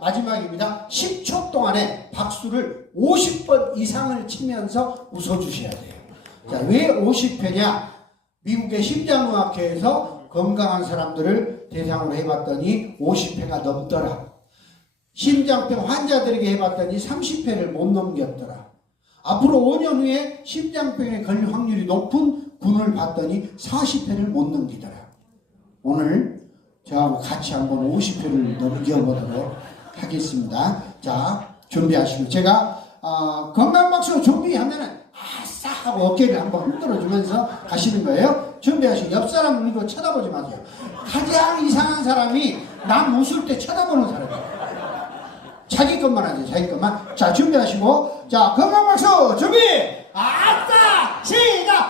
마지막입니다. 10초 동안에 박수를 50번 이상을 치면서 웃어주셔야 돼요. 자, 왜 50회냐? 미국의 심장의학회에서 건강한 사람들을 대상으로 해봤더니 50회가 넘더라. 심장병 환자들에게 해봤더니 30회를 못 넘겼더라. 앞으로 5년 후에 심장병에 걸릴 확률이 높은 군을 봤더니 40회를 못 넘기더라. 오늘 저하고 같이 한번 50회를 넘겨보도록 하겠습니다. 자, 준비하시고 제가 어, 건강박수 준비하면은 아싸 하고 어깨를 한번 흔들어주면서 가시는 거예요. 준비하시고 옆 사람 이거 쳐다보지 마세요. 가장 이상한 사람이 남 웃을 때 쳐다보는 사람이에요. 자기 것만 하세요. 자기 것만. 자, 준비하시고 자, 건강박수 준비. 아싸 시작.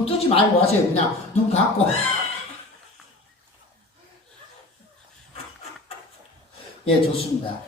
눈 뜨지 말고 하세요. 그냥 눈 감고. 예, 좋습니다.